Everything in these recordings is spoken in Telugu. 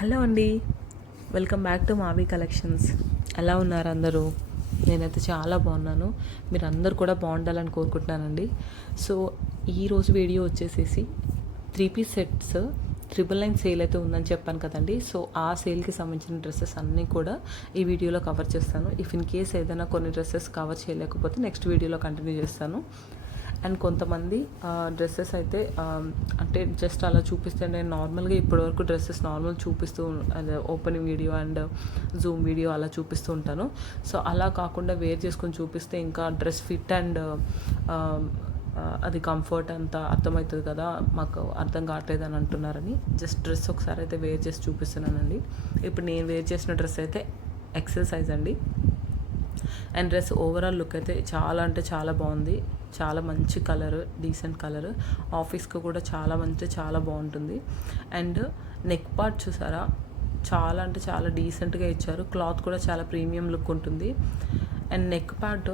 హలో అండి, వెల్కమ్ బ్యాక్ టు మావి కలెక్షన్స్. ఎలా ఉన్నారు అందరూ? నేనైతే చాలా బాగున్నాను. మీరు అందరు కూడా బాగుండాలని కోరుకుంటున్నానండి. సో ఈరోజు వీడియో వచ్చేసేసి 3 పీస్ సెట్స్ 999 సేల్ అయితే ఉందని చెప్పాను కదండి. సో ఆ సేల్కి సంబంధించిన డ్రెస్సెస్ అన్నీ కూడా ఈ వీడియోలో కవర్ చేస్తాను. ఇఫ్ ఇన్ కేస్ ఏదైనా కొన్ని డ్రెస్సెస్ కవర్ చేయలేకపోతే నెక్స్ట్ వీడియోలో కంటిన్యూ చేస్తాను. అండ్ కొంతమంది డ్రెస్సెస్ అయితే అంటే జస్ట్ అలా చూపిస్తే, నేను నార్మల్గా ఇప్పటివరకు డ్రెస్సెస్ నార్మల్ చూపిస్తూ అదే opening video and Zoom video అలా చూపిస్తూ ఉంటాను. సో అలా కాకుండా వేర్ చేసుకొని చూపిస్తే ఇంకా డ్రెస్ ఫిట్ అండ్ అది కంఫర్ట్ అంతా అర్థమవుతుంది కదా, మాకు అర్థం కావట్లేదు అని అంటున్నారని జస్ట్ డ్రెస్ ఒకసారి అయితే వేర్ చేసి చూపిస్తున్నానండి. ఇప్పుడు నేను వేర్ చేసిన డ్రెస్ అయితే ఎక్సెల్ సైజ్ అండి. అండ్ డ్రెస్ ఓవరాల్ లుక్ అయితే చాలా అంటే చాలా బాగుంది. చాలా మంచి కలర్, డీసెంట్ కలర్. ఆఫీస్కి కూడా చాలా బాగుంటుంది. అండ్ నెక్ పార్ట్ చూసారా, చాలా అంటే చాలా డీసెంట్గా ఇచ్చారు. క్లాత్ కూడా చాలా ప్రీమియం లుక్ ఉంటుంది. అండ్ నెక్ పార్ట్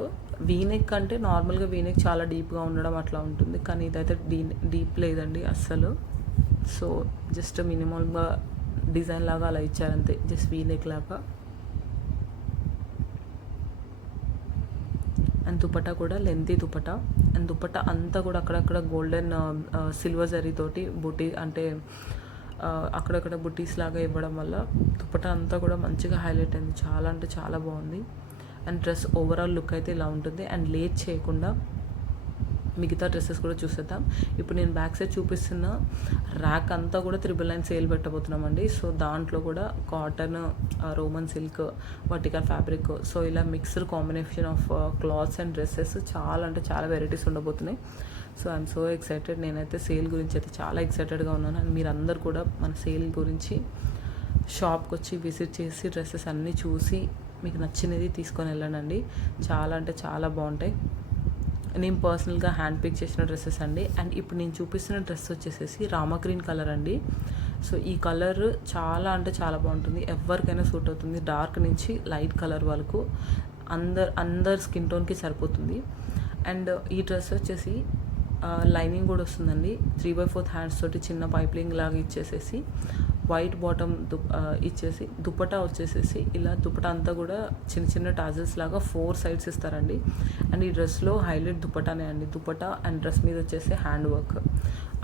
వీనెక్ అంటే నార్మల్గా వీనెక్ చాలా డీప్గా ఉండడం అట్లా ఉంటుంది, కానీ ఇదైతే డీప్ లేదండి అస్సలు. సో జస్ట్ మినిమల్గా డిజైన్ లాగా అలా ఇచ్చారంతే, జస్ట్ వీనెక్ లాగా. అండ్ దుపట్టా కూడా లెంతీ దుపట్టా. అండ్ దుపట్టా అంతా కూడా అక్కడక్కడ గోల్డెన్ సిల్వర్ జరీతోటి బుటీ అంటే అక్కడక్కడ బుటీస్ లాగా ఇవ్వడం వల్ల దుపట్టా అంతా కూడా మంచిగా హైలైట్ అయింది. చాలా అంటే చాలా బాగుంది. అండ్ డ్రెస్ ఓవరాల్ లుక్ అయితే ఇలా ఉంటుంది. అండ్ లేట్ చేయకుండా మిగతా డ్రెస్సెస్ కూడా చూసేద్దాం. ఇప్పుడు నేను బ్యాక్ సైడ్ చూపిస్తున్న ర్యాక్ అంతా కూడా 999 సేల్ పెట్టబోతున్నామండి. సో దాంట్లో కూడా cotton, Roman silk, vertical fabric, so ఇలా mixed combination of clothes and dresses చాలా అంటే చాలా వెరైటీస్ ఉండబోతున్నాయి. So I'm so excited. నేనైతే సేల్ గురించి అయితే చాలా ఎక్సైటెడ్గా ఉన్నాను. అండ్ మీరందరూ కూడా మన సేల్ గురించి షాప్కి వచ్చి విజిట్ చేసి డ్రెస్సెస్ అన్నీ చూసి మీకు నచ్చినది తీసుకొని వెళ్ళండి. చాలా అంటే చాలా బాగుంటాయి. నేను పర్సనల్గా హ్యాండ్ పిక్ చేసిన డ్రెస్సెస్ అండి. అండ్ ఇప్పుడు నేను చూపిస్తున్న డ్రెస్ వచ్చేసేసి రామా గ్రీన్ కలర్ అండి. సో ఈ కలర్ చాలా అంటే చాలా బాగుంటుంది, ఎవరికైనా సూట్ అవుతుంది. డార్క్ నుంచి లైట్ కలర్ వరకు అందరు స్కిన్ టోన్కి సరిపోతుంది. అండ్ ఈ డ్రెస్ వచ్చేసి లైనింగ్ కూడా వస్తుందండి. 3/4 హ్యాండ్స్ తోటి చిన్న పైప్లింగ్ లాగా ఇచ్చేసేసి వైట్ బాటమ్ ఇచ్చేసి దుపట్టా వచ్చేసేసి ఇలా దుపట్టా అంతా కూడా చిన్న చిన్న టాజల్స్ లాగా 4 సైడ్స్ ఇస్తారండి. అండ్ ఈ డ్రెస్లో హైలైట్ దుపట్టానే అండి. దుపట్టా అండ్ డ్రెస్ మీద వచ్చేసి హ్యాండ్ వర్క్.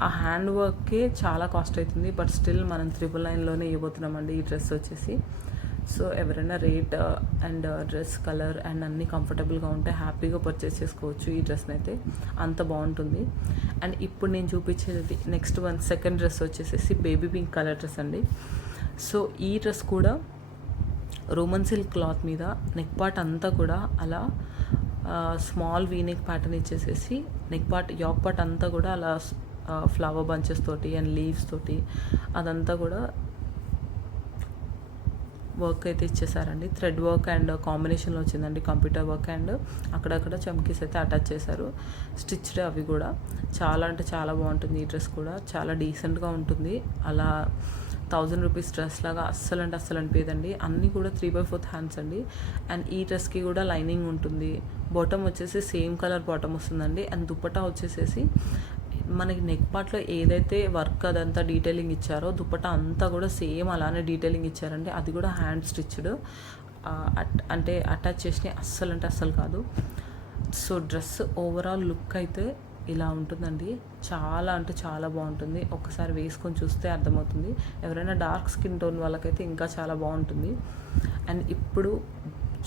ఆ హ్యాండ్ వర్క్కే చాలా కాస్ట్ అవుతుంది, బట్ స్టిల్ మనం 999లోనే ఇవ్వబోతున్నామండి ఈ డ్రెస్ వచ్చేసి. సో ఎవరైనా rate and dress colour and అన్నీ కంఫర్టబుల్గా ఉంటే హ్యాపీగా పర్చేస్ చేసుకోవచ్చు ఈ డ్రెస్ని అయితే, అంత బాగుంటుంది. అండ్ ఇప్పుడు నేను చూపించేది నెక్స్ట్ సెకండ్ డ్రెస్ వచ్చేసేసి బేబీ పింక్ కలర్ డ్రెస్ అండి. సో ఈ డ్రెస్ కూడా రోమన్ సిల్క్ క్లాత్ మీద నెక్ పార్ట్ అంతా కూడా అలా స్మాల్ వీనెక్ ప్యాటర్న్ ఇచ్చేసేసి నెక్ పార్ట్ యాక్ పార్ట్ అంతా కూడా అలా ఫ్లవర్ బంచెస్ తోటి అండ్ లీవ్స్ తోటి అదంతా కూడా వర్క్ అయితే ఇచ్చేసారండి. థ్రెడ్ వర్క్ అండ్ కాంబినేషన్లో వచ్చిందండి, కంప్యూటర్ వర్క్ అండ్ అక్కడక్కడ చమ్కీస్ అయితే అటాచ్ చేశారు, స్టిచ్డ్ అవి కూడా. చాలా అంటే చాలా బాగుంటుంది ఈ డ్రెస్ కూడా, చాలా డీసెంట్గా ఉంటుంది. అలా 1000 రూపీస్ డ్రెస్ లాగా అస్సలు అంటే అస్సలు అనిపించదండి. అన్నీ కూడా 3/4 హ్యాండ్స్ అండి. అండ్ ఈ డ్రెస్కి కూడా లైనింగ్ ఉంటుంది. బాటమ్ వచ్చేసి సేమ్ కలర్ బాటమ్ వస్తుందండి. అండ్ దుపట్టా వచ్చేసేసి మనకి నెక్ పార్ట్లో ఏదైతే వర్క్ అదంతా డీటెయిలింగ్ ఇచ్చారో దుపట్టా అంతా కూడా సేమ్ అలానే డీటెయిలింగ్ ఇచ్చారండి. అది కూడా హ్యాండ్ స్టిచ్డ్, అంటే అటాచ్ చేసిన అస్సలు అంటే అస్సలు కాదు. సో డ్రెస్ ఓవరాల్ లుక్ అయితే ఇలా ఉంటుందండి. చాలా అంటే చాలా బాగుంటుంది. ఒకసారి వేసుకొని చూస్తే అర్థమవుతుంది. ఎవరైనా డార్క్ స్కిన్ టోన్ వాళ్ళకైతే ఇంకా చాలా బాగుంటుంది. అండ్ ఇప్పుడు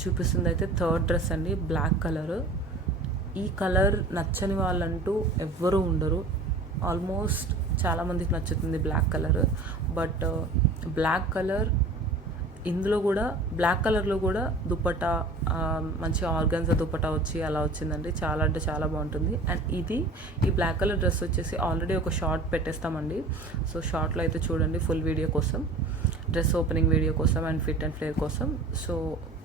చూపిస్తుంది అయితే థర్డ్ డ్రెస్ అండి, బ్లాక్ కలర్. ఈ కలర్ నచ్చని వాళ్ళంటూ ఎవ్వరూ ఉండరు. ఆల్మోస్ట్ చాలామందికి నచ్చుతుంది black colour. But black colour ఇందులో కూడా బ్లాక్ కలర్లో కూడా దుపట్టా మంచి ఆర్గన్జా దుపట్టా వచ్చి అలా వచ్చిందండి. చాలా అంటే చాలా బాగుంటుంది. అండ్ ఈ బ్లాక్ కలర్ డ్రెస్ వచ్చేసి ఆల్రెడీ ఒక షార్ట్ పెట్టేస్తామండి. సో షార్ట్లో అయితే చూడండి ఫుల్ వీడియో కోసం, డ్రెస్ ఓపెనింగ్ వీడియో కోసం అండ్ ఫిట్ అండ్ ఫ్లేర్ కోసం. సో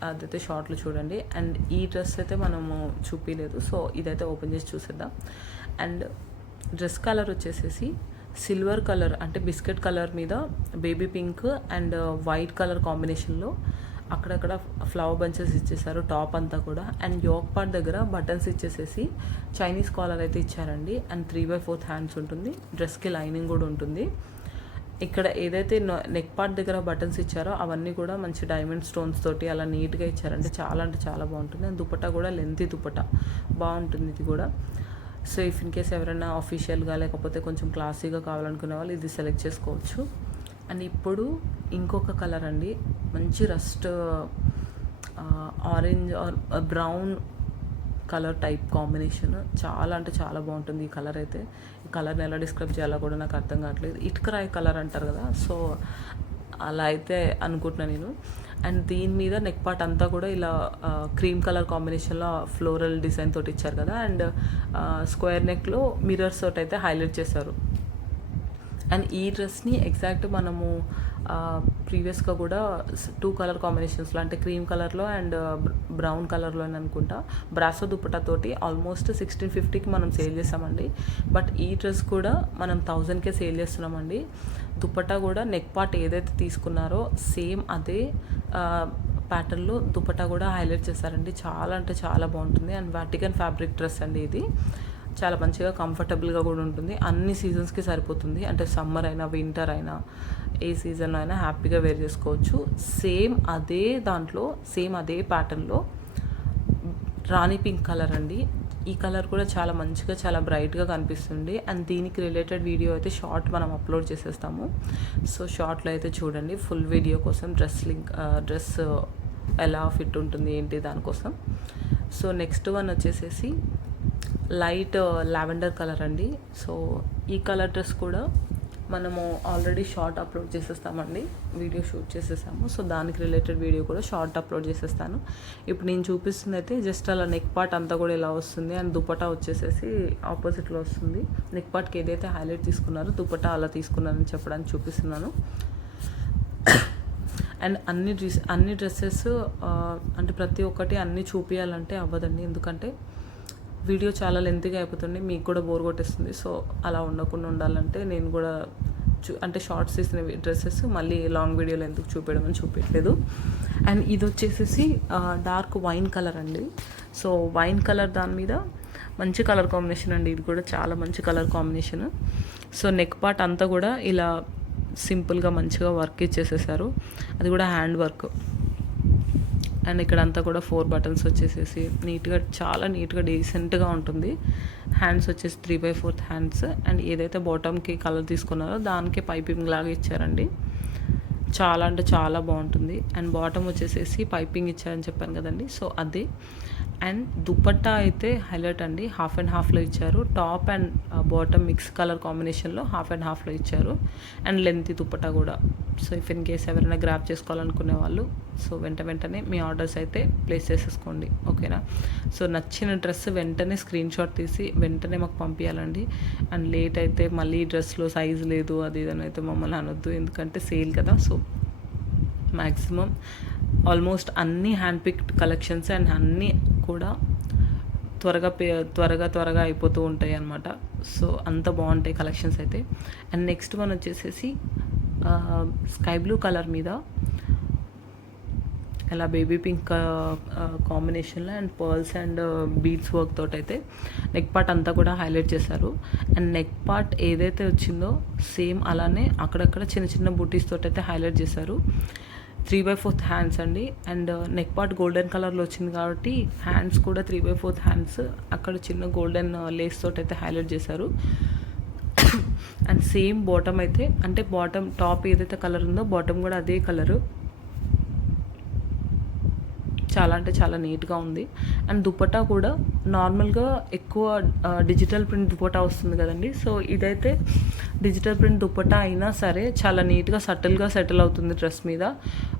అదైతే షార్ట్లో చూడండి. అండ్ ఈ డ్రెస్ అయితే మనము చూపించలేదు, సో ఇదైతే ఓపెన్ చేసి చూసేద్దాం. అండ్ డ్రెస్ కలర్ వచ్చేసేసి సిల్వర్ కలర్ అంటే బిస్కెట్ కలర్ మీద baby pink and white colour కాంబినేషన్లో అక్కడక్కడ ఫ్లవర్ బంచెస్ ఇచ్చేసారు టాప్ అంతా కూడా. అండ్ యోక్ పార్ట్ దగ్గర బటన్స్ ఇచ్చేసేసి చైనీస్ కాలర్ అయితే ఇచ్చారండి. అండ్ 3/4 హ్యాండ్స్ ఉంటుంది. డ్రెస్కి లైనింగ్ కూడా ఉంటుంది. ఇక్కడ ఏదైతే నెక్ పార్ట్ దగ్గర బటన్స్ ఇచ్చారో అవన్నీ కూడా మంచి డైమండ్ స్టోన్స్ తోటి అలా నీట్గా ఇచ్చారంటే చాలా బాగుంటుంది. అండ్ దుపట్టా కూడా లెంతీ దుపట్టా బాగుంటుంది ఇది కూడా. సో ఇఫ్ ఇన్ కేస్ ఎవరైనా ఆఫీషియల్గా లేకపోతే కొంచెం క్లాసీగా కావాలనుకునే వాళ్ళు ఇది సెలెక్ట్ చేసుకోవచ్చు. అండ్ ఇప్పుడు ఇంకొక కలర్ అండి, మంచి rust orange are brown colour type combination. చాలా అంటే చాలా బాగుంటుంది ఈ కలర్ అయితే. ఈ కలర్ని ఎలా డిస్క్రైబ్ చేయాలో కూడా నాకు అర్థం కావట్లేదు. ఇటుకరాయి కలర్ అంటారు కదా, సో అలా అయితే అనుకుంటున్నాను నేను. అండ్ దీని మీద నెక్ పార్ట్ అంతా కూడా ఇలా క్రీమ్ కలర్ కాంబినేషన్లో ఫ్లోరల్ డిజైన్ తోటి ఇచ్చారు కదా. అండ్ స్క్వేర్ నెక్లో మిర్రర్స్ తోటి అయితే హైలైట్ చేశారు. అండ్ ఈ డ్రెస్ని ఎగ్జాక్ట్ మనము ప్రీవియస్గా కూడా 2 కలర్ కాంబినేషన్స్లో అంటే క్రీమ్ కలర్లో అండ్ బ్రౌన్ కలర్లో అని అనుకుంటా బ్రాసో దుపట్టాతోటి ఆల్మోస్ట్ 1650కి మనం సేల్ చేస్తామండి. బట్ ఈ డ్రెస్ కూడా మనం 1000కే సేల్ చేస్తున్నామండి. దుపట్టా కూడా నెక్ పార్ట్ ఏదైతే తీసుకున్నారో సేమ్ అదే ప్యాటర్న్లో దుపట్టా కూడా హైలైట్ చేశారండి. చాలా అంటే చాలా బాగుంటుంది. అండ్ వాటికన్ ఫ్యాబ్రిక్ డ్రెస్ అండి ఇది. చాలా మంచిగా కంఫర్టబుల్గా కూడా ఉంటుంది. అన్ని సీజన్స్కి సరిపోతుంది. అంటే సమ్మర్ అయినా వింటర్ అయినా ఏ సీజన్ అయినా హ్యాపీగా వేర్ చేసుకోవచ్చు. సేమ్ అదే దాంట్లో సేమ్ అదే ప్యాటర్న్లో రాణి పింక్ కలర్ అండి. ఈ కలర్ కూడా చాలా మంచిగా చాలా బ్రైట్గా కనిపిస్తుంది. అండ్ దీనికి రిలేటెడ్ వీడియో అయితే షార్ట్ మనం అప్లోడ్ చేసేస్తాము. సో షార్ట్లో అయితే చూడండి ఫుల్ వీడియో కోసం డ్రెస్ ఎలా ఫిట్ ఉంటుంది ఏంటి దానికోసం. సో నెక్స్ట్ వన్ వచ్చేసేసి లైట్ లావెండర్ కలర్ అండి. సో ఈ కలర్ డ్రెస్ కూడా మనము ఆల్రెడీ షార్ట్ అప్లోడ్ చేసేస్తామండి, వీడియో షూట్ చేసేసాము. సో దానికి రిలేటెడ్ వీడియో కూడా షార్ట్ అప్లోడ్ చేసేస్తాను. ఇప్పుడు నేను చూపిస్తుంది అయితే జస్ట్ అలా నెక్ పార్ట్ అంతా కూడా ఇలా వస్తుంది. అండ్ దుపట్టా వచ్చేసేసి ఆపోజిట్లో వస్తుంది. నెక్ పార్ట్కి ఏదైతే హైలైట్ తీసుకున్నారో దుపట్టా అలా తీసుకున్నారని చెప్పడానికి చూపిస్తున్నాను. అండ్ అన్ని డ్రెస్సెస్ అంటే ప్రతి ఒక్కటి అన్నీ చూపించాలంటే అవ్వదండి, ఎందుకంటే వీడియో చాలా లెంతీగా అయిపోతుంది, మీకు కూడా బోర్ కొట్టేస్తుంది. సో అలా ఉండకుండా ఉండాలంటే నేను కూడా అంటే షార్ట్స్ తీసిన డ్రెస్సెస్ మళ్ళీ లాంగ్ వీడియోలో ఎందుకు చూపించలేదు. అండ్ ఇది వచ్చేసేసి డార్క్ వైన్ కలర్ అండి. సో వైన్ కలర్ దాని మీద మంచి కలర్ కాంబినేషన్ అండి. ఇది కూడా చాలా మంచి colour combination. So neck part అంతా కూడా ఇలా సింపుల్గా మంచిగా వర్క్ ఇచ్చేసేసారు, అది కూడా హ్యాండ్ వర్క్. అండ్ ఇక్కడ అంతా కూడా 4 బటన్స్ వచ్చేసేసి నీట్గా చాలా నీట్గా డీసెంట్గా ఉంటుంది. హ్యాండ్స్ వచ్చేసి 3/4 హ్యాండ్స్. అండ్ ఏదైతే బాటమ్కి కలర్ తీసుకున్నారో దానికి పైపింగ్ లాగా ఇచ్చారండి. చాలా అంటే చాలా బాగుంటుంది. అండ్ బాటమ్ వచ్చేసేసి పైపింగ్ ఇచ్చారని చెప్పాను కదండి, సో అదే. అండ్ దుపట్టా అయితే హైలైట్ అండి, హాఫ్ అండ్ హాఫ్లో ఇచ్చారు. Top and bottom mix colour కాంబినేషన్లో హాఫ్ అండ్ హాఫ్లో ఇచ్చారు. అండ్ లెంతీ దుపట్టా కూడా. సో ఇఫ్ ఇన్ కేస్ ఎవరైనా గ్రాప్ చేసుకోవాలనుకునే వాళ్ళు సో వెంటనే మీ ఆర్డర్స్ అయితే ప్లేస్ చేసేసుకోండి, ఓకేనా. సో నచ్చిన డ్రెస్ వెంటనే స్క్రీన్ షాట్ తీసి వెంటనే మాకు పంపించాలండి. అండ్ లేట్ అయితే మళ్ళీ డ్రెస్లో సైజ్ లేదు అది ఇదని అయితే మమ్మల్ని అనొద్దు, ఎందుకంటే సేల్ కదా. సో మ్యాక్సిమం ఆల్మోస్ట్ అన్ని హ్యాండ్ పిక్డ్ కలెక్షన్స్ అండ్ అన్నీ కూడా త్వరగా అయిపోతూ ఉంటాయి అన్నమాట. సో అంత బాగుంటాయి కలెక్షన్స్ అయితే. అండ్ నెక్స్ట్ వన్ వచ్చేసేసి స్కై బ్లూ కలర్ మీద ఇలా బేబీ పింక్ కాంబినేషన్లో and pearls and beads work తోటి అయితే నెక్ పార్ట్ అంతా కూడా హైలైట్ చేశారు. అండ్ నెక్ పార్ట్ ఏదైతే వచ్చిందో సేమ్ అలానే అక్కడక్కడ చిన్న బూటీస్ తోటి అయితే హైలైట్ చేశారు. 3/4 హ్యాండ్స్ అండి. అండ్ నెక్ పార్ట్ గోల్డెన్ కలర్లో వచ్చింది కాబట్టి హ్యాండ్స్ కూడా 3/4 హ్యాండ్స్, అక్కడ చిన్న గోల్డెన్ లేస్ తోటి అయితే హైలైట్ చేశారు. అండ్ సేమ్ బాటమ్ అయితే అంటే బాటమ్ టాప్ ఏదైతే కలర్ ఉందో బాటమ్ కూడా అదే కలరు. చాలా అంటే చాలా నీట్గా ఉంది. అండ్ దుపట్టా కూడా నార్మల్గా ఎక్కువ డిజిటల్ ప్రింట్ దుపట్టా వస్తుంది కదండి. సో ఇదైతే డిజిటల్ ప్రింట్ దుపట్టా అయినా సరే చాలా నీట్గా సటిల్గా సెటిల్ అవుతుంది డ్రెస్ మీద.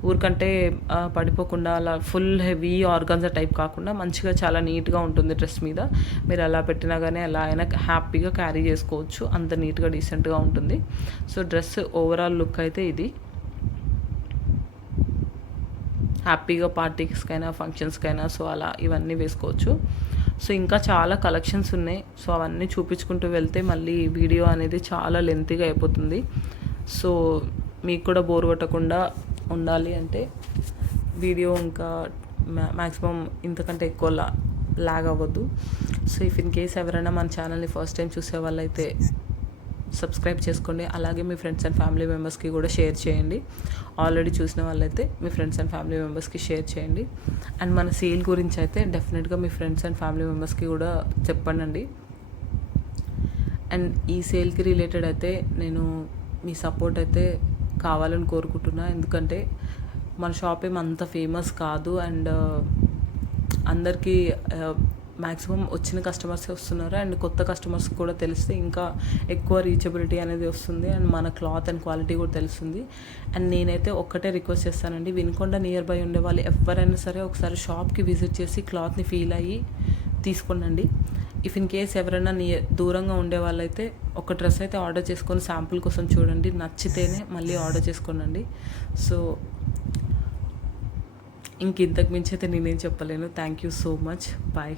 ఊరికంటే పడిపోకుండా అలా ఫుల్ హెవీ ఆర్గాన్జా టైప్ కాకుండా మంచిగా చాలా నీట్గా ఉంటుంది డ్రెస్ మీద. మీరు ఎలా పెట్టినా కానీ ఎలా అయినా హ్యాపీగా క్యారీ చేసుకోవచ్చు, అంత నీట్గా డీసెంట్గా ఉంటుంది. సో డ్రెస్ ఓవరాల్ లుక్ అయితే ఇది. హ్యాపీగా పార్టీస్కైనా ఫంక్షన్స్కైనా సో అలా ఇవన్నీ వేసుకోవచ్చు. సో ఇంకా చాలా కలెక్షన్స్ ఉన్నాయి. సో అవన్నీ చూపించుకుంటూ వెళ్తే మళ్ళీ వీడియో అనేది చాలా లెంతీగా అయిపోతుంది. సో మీకు కూడా బోర్ కొట్టకుండా ఉండాలి అంటే వీడియో ఇంకా మ్యాక్సిమం ఇంతకంటే ఎక్కువ లాగ్ అవ్వద్దు. సో ఇఫ్ ఇన్ కేస్ ఎవరైనా మన ఛానల్ని ఫస్ట్ టైం చూసే వాళ్ళైతే సబ్స్క్రైబ్ చేసుకోండి. అలాగే మీ ఫ్రెండ్స్ అండ్ ఫ్యామిలీ మెంబర్స్కి కూడా షేర్ చేయండి. ఆల్రెడీ చూసిన వాళ్ళైతే మీ ఫ్రెండ్స్ అండ్ ఫ్యామిలీ మెంబర్స్కి షేర్ చేయండి. అండ్ మన సేల్ గురించి అయితే డెఫినెట్గా మీ ఫ్రెండ్స్ అండ్ ఫ్యామిలీ మెంబర్స్కి కూడా చెప్పండి. అండ్ ఈ సేల్కి రిలేటెడ్ అయితే నేను మీ సపోర్ట్ అయితే కావాలని కోరుకుంటున్నా. ఎందుకంటే మన షాప్ ఏం అంత ఫేమస్ కాదు. అండ్ అందరికీ మ్యాక్సిమం వచ్చిన కస్టమర్స్ వస్తున్నారు. అండ్ కొత్త కస్టమర్స్ కూడా తెలిస్తే ఇంకా ఎక్కువ రీచబిలిటీ అనేది వస్తుంది. అండ్ మన క్లాత్ అండ్ క్వాలిటీ కూడా తెలుస్తుంది. అండ్ నేనైతే ఒక్కటే రిక్వెస్ట్ చేస్తానండి, వినుకొండ నియర్ బై ఉండే వాళ్ళు ఎవరైనా సరే ఒకసారి షాప్కి విజిట్ చేసి క్లాత్ని ఫీల్ అయ్యి తీసుకోండి. ఇఫ్ ఇన్ కేస్ ఎవరైనా దూరంగా ఉండే వాళ్ళైతే ఒక డ్రెస్ అయితే ఆర్డర్ చేసుకొని శాంపుల్ కోసం చూడండి, నచ్చితేనే మళ్ళీ ఆర్డర్ చేసుకోండి. సో ఇంతకు మించి అయితే నేనేం చెప్పలేను. Thank you so much. Bye.